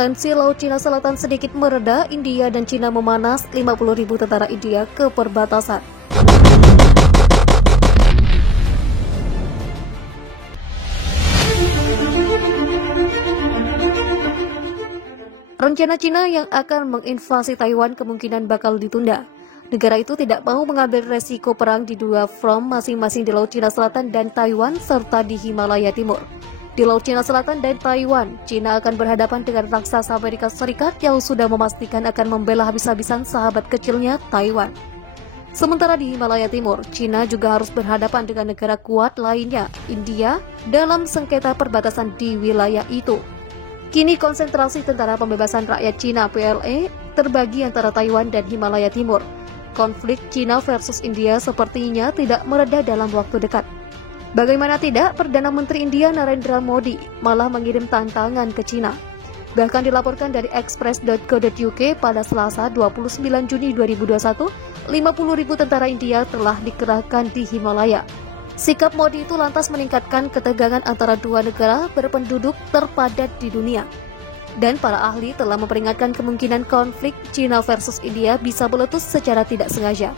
Tensi Laut Cina Selatan sedikit mereda, India dan Cina memanas, 50.000 tentara India ke perbatasan. Rencana Cina yang akan menginvasi Taiwan kemungkinan bakal ditunda. Negara itu tidak mau mengambil resiko perang di dua front masing-masing di Laut Cina Selatan dan Taiwan serta di Himalaya Timur. Di Laut Cina Selatan dan Taiwan, Cina akan berhadapan dengan raksasa Amerika Serikat yang sudah memastikan akan membela habis-habisan sahabat kecilnya Taiwan. Sementara di Himalaya Timur, Cina juga harus berhadapan dengan negara kuat lainnya, India, dalam sengketa perbatasan di wilayah itu. Kini konsentrasi Tentara Pembebasan Rakyat Cina (PLA) terbagi antara Taiwan dan Himalaya Timur. Konflik Cina versus India sepertinya tidak mereda dalam waktu dekat. Bagaimana tidak, Perdana Menteri India Narendra Modi malah mengirim tantangan ke Cina. Bahkan dilaporkan dari express.co.uk pada Selasa 29 Juni 2021, 50.000 tentara India telah dikerahkan di Himalaya. Sikap Modi itu lantas meningkatkan ketegangan antara dua negara berpenduduk terpadat di dunia. Dan para ahli telah memperingatkan kemungkinan konflik Cina versus India bisa meletus secara tidak sengaja.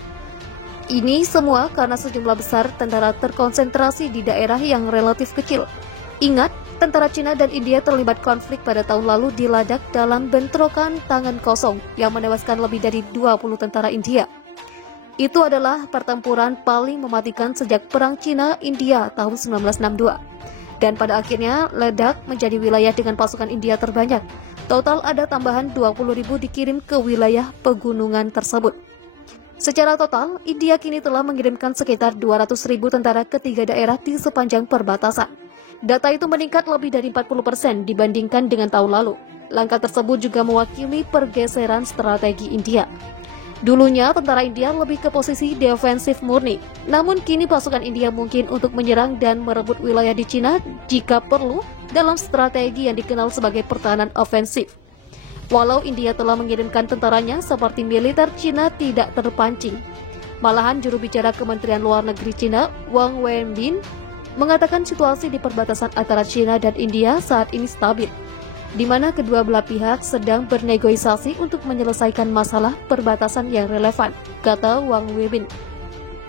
Ini semua karena sejumlah besar tentara terkonsentrasi di daerah yang relatif kecil. Ingat, tentara Cina dan India terlibat konflik pada tahun lalu di Ladakh dalam bentrokan tangan kosong yang menewaskan lebih dari 20 tentara India. Itu adalah pertempuran paling mematikan sejak Perang Cina-India tahun 1962. Dan pada akhirnya, Ladakh menjadi wilayah dengan pasukan India terbanyak. Total ada tambahan 20.000 dikirim ke wilayah pegunungan tersebut. Secara total, India kini telah mengirimkan sekitar 200.000 tentara ke 3 daerah di sepanjang perbatasan. Data itu meningkat lebih dari 40% dibandingkan dengan tahun lalu. Langkah tersebut juga mewakili pergeseran strategi India. Dulunya, tentara India lebih ke posisi defensif murni. Namun kini pasukan India mungkin untuk menyerang dan merebut wilayah di Cina jika perlu dalam strategi yang dikenal sebagai pertahanan ofensif. Walau India telah mengirimkan tentaranya, seperti militer Cina tidak terpancing. Malahan juru bicara Kementerian Luar Negeri Cina, Wang Wenbin, mengatakan situasi di perbatasan antara Cina dan India saat ini stabil, di mana kedua belah pihak sedang bernegosiasi untuk menyelesaikan masalah perbatasan yang relevan, kata Wang Wenbin.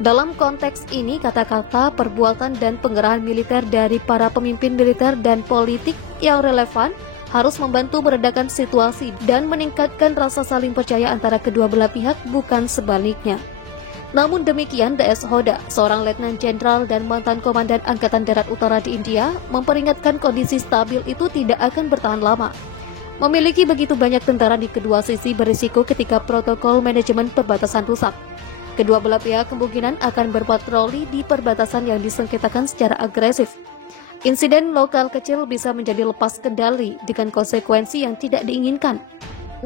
Dalam konteks ini, kata-kata, perbuatan, dan pengerahan militer dari para pemimpin militer dan politik yang relevan harus membantu meredakan situasi dan meningkatkan rasa saling percaya antara kedua belah pihak, bukan sebaliknya. Namun demikian, DS Hoda, seorang letnan jenderal dan mantan komandan Angkatan Darat Utara di India, memperingatkan kondisi stabil itu tidak akan bertahan lama. Memiliki begitu banyak tentara di kedua sisi berisiko ketika protokol manajemen perbatasan rusak. Kedua belah pihak kemungkinan akan berpatroli di perbatasan yang disengketakan secara agresif. Insiden lokal kecil bisa menjadi lepas kendali dengan konsekuensi yang tidak diinginkan.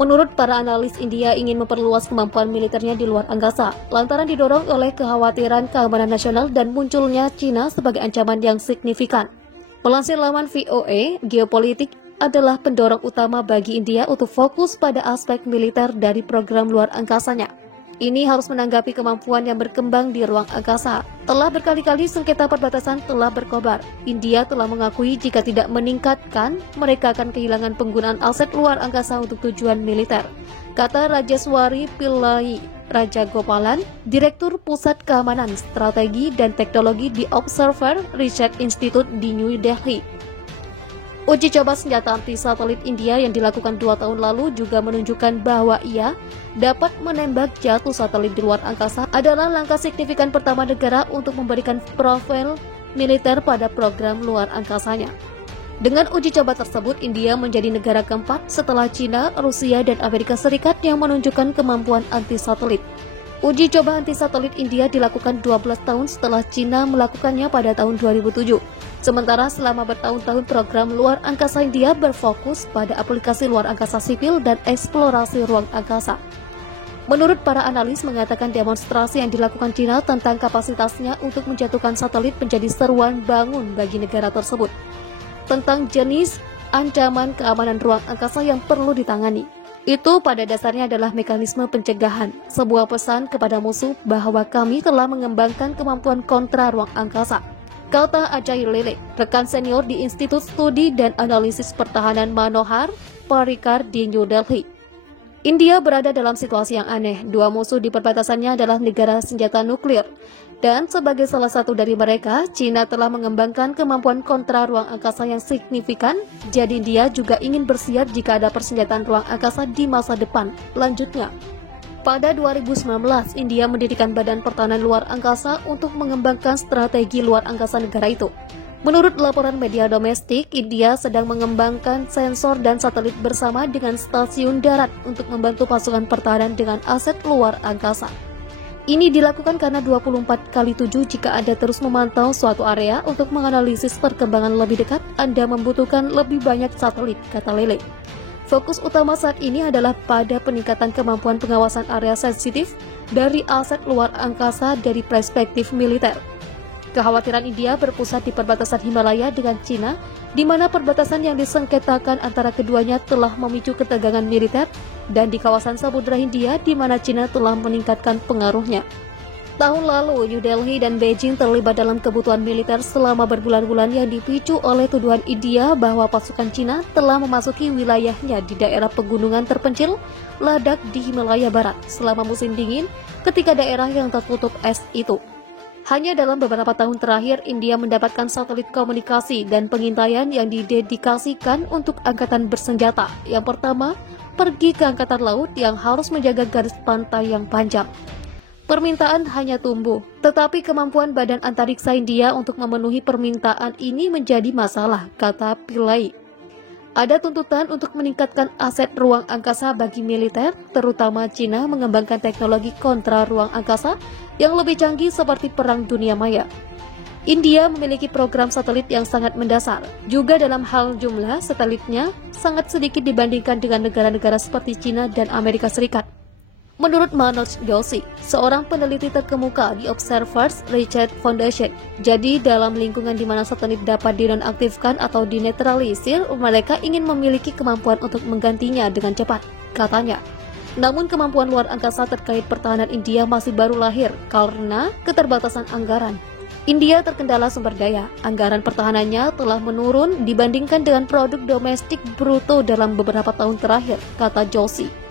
Menurut para analis, India ingin memperluas kemampuan militernya di luar angkasa, lantaran didorong oleh kekhawatiran keamanan nasional dan munculnya Cina sebagai ancaman yang signifikan. Melansir laman VOA, geopolitik adalah pendorong utama bagi India untuk fokus pada aspek militer dari program luar angkasanya. Ini harus menanggapi kemampuan yang berkembang di ruang angkasa. Telah berkali-kali sengketa perbatasan telah berkobar. India telah mengakui jika tidak meningkatkan, mereka akan kehilangan penggunaan aset luar angkasa untuk tujuan militer, kata Rajeswari Pillai Rajagopalan, Direktur Pusat Keamanan, Strategi dan Teknologi di Observer Research Institute di New Delhi. Uji coba senjata anti-satelit India yang dilakukan 2 tahun lalu juga menunjukkan bahwa ia dapat menembak jatuh satelit di luar angkasa, adalah langkah signifikan pertama negara untuk memberikan profil militer pada program luar angkasanya. Dengan uji coba tersebut, India menjadi negara keempat setelah China, Rusia, dan Amerika Serikat yang menunjukkan kemampuan anti-satelit. Uji coba anti-satelit India dilakukan 12 tahun setelah China melakukannya pada tahun 2007. Sementara selama bertahun-tahun program luar angkasa India berfokus pada aplikasi luar angkasa sipil dan eksplorasi ruang angkasa. Menurut para analis mengatakan demonstrasi yang dilakukan China tentang kapasitasnya untuk menjatuhkan satelit menjadi seruan bangun bagi negara tersebut tentang jenis ancaman keamanan ruang angkasa yang perlu ditangani. Itu pada dasarnya adalah mekanisme pencegahan, sebuah pesan kepada musuh bahwa kami telah mengembangkan kemampuan kontra ruang angkasa, kata Ajay Lele, rekan senior di Institut Studi dan Analisis Pertahanan Manohar Parikar di New Delhi. India berada dalam situasi yang aneh. Dua musuh di perbatasannya adalah negara senjata nuklir. Dan sebagai salah satu dari mereka, China telah mengembangkan kemampuan kontra ruang angkasa yang signifikan. Jadi India juga ingin bersiap jika ada persenjataan ruang angkasa di masa depan. Lanjutnya, pada 2019, India mendirikan Badan Pertahanan Luar Angkasa untuk mengembangkan strategi luar angkasa negara itu. Menurut laporan media domestik, India sedang mengembangkan sensor dan satelit bersama dengan stasiun darat untuk membantu pasukan pertahanan dengan aset luar angkasa. Ini dilakukan karena 24x7 jika Anda terus memantau suatu area untuk menganalisis perkembangan lebih dekat, Anda membutuhkan lebih banyak satelit, kata Lele. Fokus utama saat ini adalah pada peningkatan kemampuan pengawasan area sensitif dari aset luar angkasa dari perspektif militer. Kekhawatiran India berpusat di perbatasan Himalaya dengan China, di mana perbatasan yang disengketakan antara keduanya telah memicu ketegangan militer, dan di kawasan Samudra Hindia, di mana China telah meningkatkan pengaruhnya. Tahun lalu, New Delhi dan Beijing terlibat dalam kebutuhan militer selama berbulan-bulan yang dipicu oleh tuduhan India bahwa pasukan China telah memasuki wilayahnya di daerah pegunungan terpencil Ladakh di Himalaya Barat selama musim dingin ketika daerah yang tertutup es itu. Hanya dalam beberapa tahun terakhir, India mendapatkan satelit komunikasi dan pengintaian yang didedikasikan untuk angkatan bersenjata. Yang pertama, pergi ke angkatan laut yang harus menjaga garis pantai yang panjang. Permintaan hanya tumbuh, tetapi kemampuan Badan Antariksa India untuk memenuhi permintaan ini menjadi masalah, kata Pillai. Ada tuntutan untuk meningkatkan aset ruang angkasa bagi militer, terutama China mengembangkan teknologi kontra ruang angkasa yang lebih canggih seperti Perang Dunia Maya. India memiliki program satelit yang sangat mendasar. Juga dalam hal jumlah, satelitnya sangat sedikit dibandingkan dengan negara-negara seperti China dan Amerika Serikat. Menurut Manoj Joshi, seorang peneliti terkemuka di Observers Research Foundation, jadi dalam lingkungan di mana satelit dapat dinonaktifkan atau dinetralisir, mereka ingin memiliki kemampuan untuk menggantinya dengan cepat, katanya. Namun kemampuan luar angkasa terkait pertahanan India masih baru lahir karena keterbatasan anggaran. India terkendala sumber daya, anggaran pertahanannya telah menurun dibandingkan dengan produk domestik bruto dalam beberapa tahun terakhir, kata Joshi.